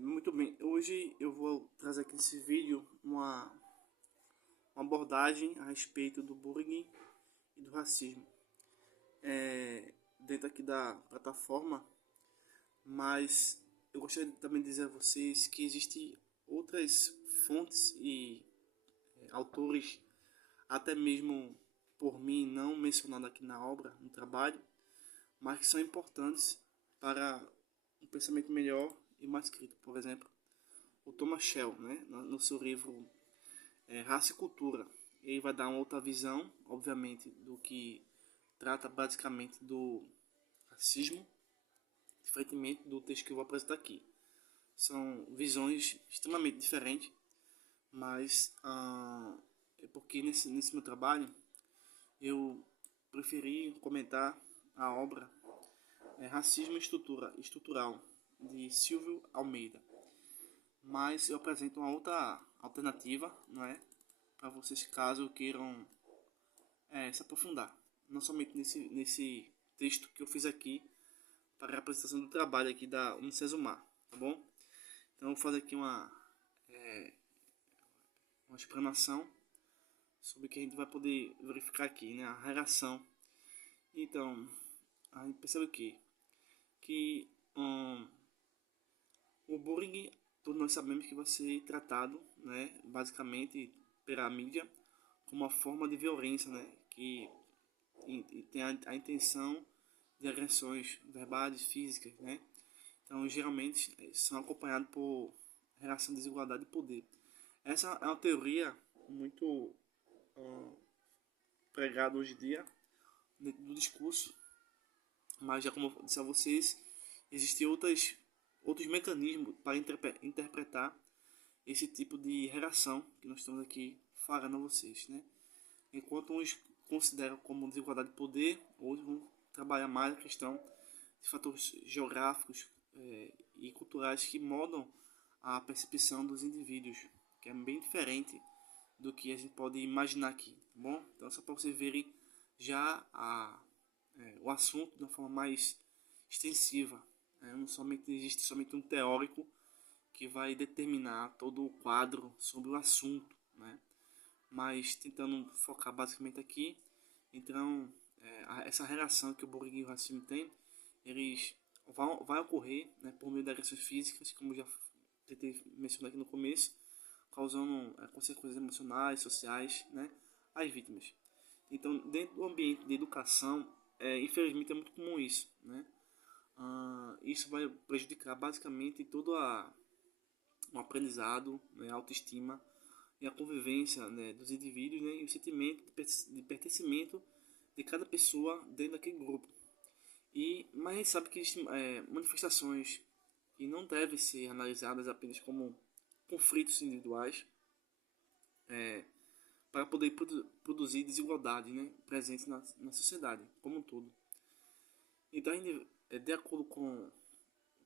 Muito bem, hoje eu vou trazer aqui nesse vídeo uma abordagem a respeito do bullying e do racismo dentro aqui da plataforma, mas eu gostaria também de dizer a vocês que existem outras fontes e autores, até mesmo por mim não mencionado aqui na obra, no trabalho, mas que são importantes para um pensamento melhor e mais crítico. Por exemplo, o Thomas Shell, né, no seu livro Raça e Cultura, ele vai dar uma outra visão, obviamente, do que trata basicamente do racismo, diferentemente do texto que eu vou apresentar aqui. São visões extremamente diferentes, mas é porque nesse meu trabalho eu preferi comentar a obra Racismo Estrutural, de Silvio Almeida. Mas eu apresento uma outra alternativa, não é? Para vocês caso queiram se aprofundar. Não somente nesse texto que eu fiz aqui para a apresentação do trabalho aqui da Unicesumar, tá bom? Então eu vou fazer aqui uma explanação sobre o que a gente vai poder verificar aqui, né? A relação. Então, a gente percebe o quê? Que o bullying, todos nós sabemos que vai ser tratado, né, basicamente pela mídia, como uma forma de violência, né, que tem a intenção de agressões verbais, físicas, né. Então, geralmente, são acompanhados por relação de desigualdade de poder. Essa é uma teoria muito pregada hoje em dia dentro do discurso, mas já como eu disse a vocês, existem outros mecanismos para interpretar esse tipo de relação que nós estamos aqui falando a vocês, né? Enquanto uns consideram como desigualdade de poder, outros vão trabalhar mais a questão de fatores geográficos e culturais que moldam a percepção dos indivíduos, que é bem diferente do que a gente pode imaginar aqui, tá bom? Então, só para vocês verem já o assunto de uma forma mais extensiva. Não somente existe somente um teórico que vai determinar todo o quadro sobre o assunto, né? Mas tentando focar basicamente aqui, então essa relação que o bullying e o racismo têm, eles vai ocorrer, né, por meio de agressões físicas, como já tentei mencionar aqui no começo, causando consequências emocionais, sociais, né, às vítimas. Então, dentro do ambiente de educação, infelizmente é muito comum isso, né? Isso vai prejudicar basicamente todo o aprendizado, né, a autoestima e a convivência, né, dos indivíduos, né, e o sentimento de pertencimento de cada pessoa dentro daquele grupo. Mas a gente sabe que existem manifestações que não devem ser analisadas apenas como conflitos individuais, para poder produzir desigualdade, né, presente na sociedade como um todo. Então, de acordo com o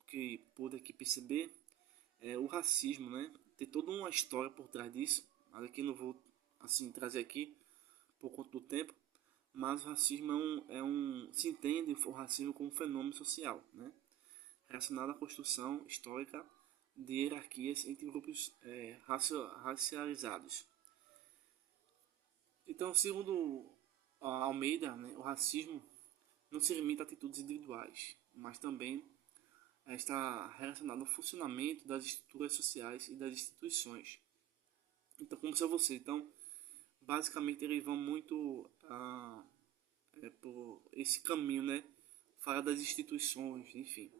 que pude aqui perceber, o racismo, né, tem toda uma história por trás disso, mas aqui não vou assim trazer aqui por conta do tempo, mas o racismo se entende o racismo como um fenômeno social, né, relacionado à construção histórica de hierarquias entre grupos racializados. Então, segundo Almeida, né, o racismo não se limita a atitudes individuais, mas também está relacionado ao funcionamento das estruturas sociais e das instituições. Então, como se você, então, basicamente eles vão muito por esse caminho, né? Fala das instituições, enfim.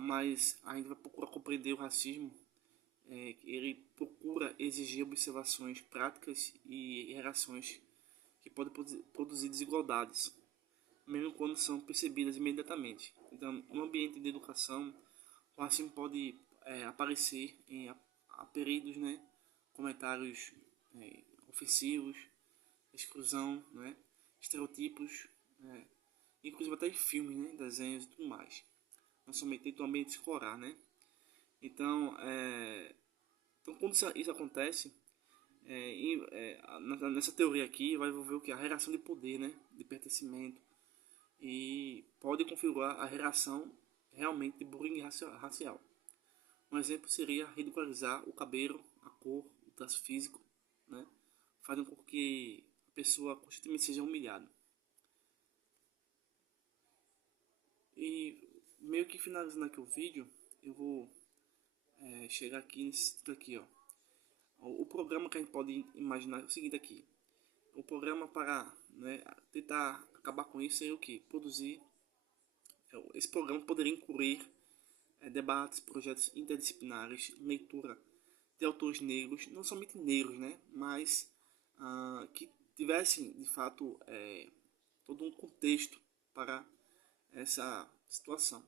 Mas a gente vai procurar compreender o racismo. Ele procura exigir observações práticas e relações que podem produzir desigualdades, mesmo quando são percebidas imediatamente. Então, no ambiente de educação, o racismo pode aparecer em apelidos, né, comentários ofensivos, exclusão, né, estereotipos, inclusive até em filmes, né, desenhos e tudo mais. Não somente no ambiente escolar, né. Então, quando isso acontece, nessa teoria aqui vai envolver o que? A relação de poder, né, de pertencimento, e pode configurar a relação realmente de bullying racial. Um exemplo seria ridicularizar o cabelo, a cor, o traço físico, né? Fazendo com que a pessoa constantemente seja humilhada. E meio que finalizando aqui o vídeo, eu vou chegar aqui nesse aqui, ó. O programa que a gente pode imaginar é o seguinte aqui. O programa para, né, tentar acabar com isso seria o que? Produzir. Esse programa poderia incluir debates, projetos interdisciplinares, leitura de autores negros, não somente negros, né, mas que tivessem de fato todo um contexto para essa situação.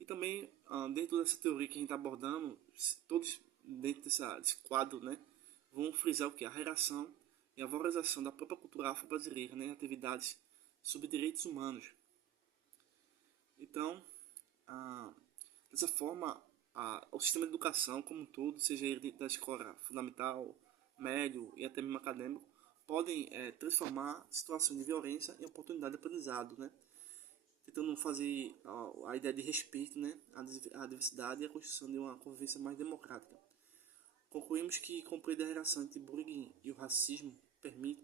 E também, dentro dessa teoria que a gente está abordando, todos dentro desse quadro, né, vão frisar o que? A relação e a valorização da própria cultura afro-brasileira, né, atividades sobre direitos humanos. Então, dessa forma, o sistema de educação como um todo, seja ele dentro da escola fundamental, médio e até mesmo acadêmico, podem transformar situações de violência em oportunidade de aprendizado, né? Tentando fazer a ideia de respeito, né, à diversidade e a construção de uma convivência mais democrática. Concluímos que compreender a relação entre bullying e o racismo permite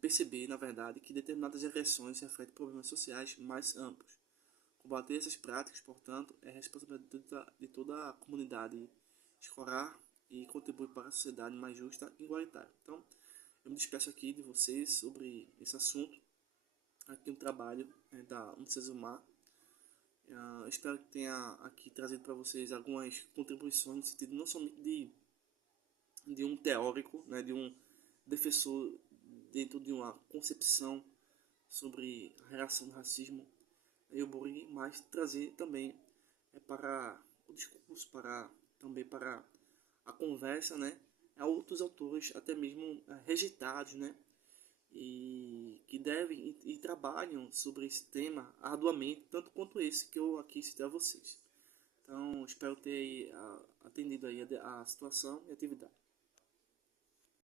perceber, na verdade, que determinadas agressões refletem problemas sociais mais amplos. Combater essas práticas, portanto, é responsabilidade de toda a comunidade escolar e contribuir para a sociedade mais justa e igualitária. Então, eu me despeço aqui de vocês sobre esse assunto, aqui um trabalho da Unicesumar. Espero que tenha aqui trazido para vocês algumas contribuições no sentido não somente de um teórico, né, de um defensor dentro de uma concepção sobre a relação do racismo e o bullying, mas trazer também para o discurso, também para a conversa, né, a outros autores até mesmo rejeitados, né, e que devem e trabalham sobre esse tema arduamente, tanto quanto esse que eu aqui citei a vocês. Então, espero ter atendido aí a situação e a atividade.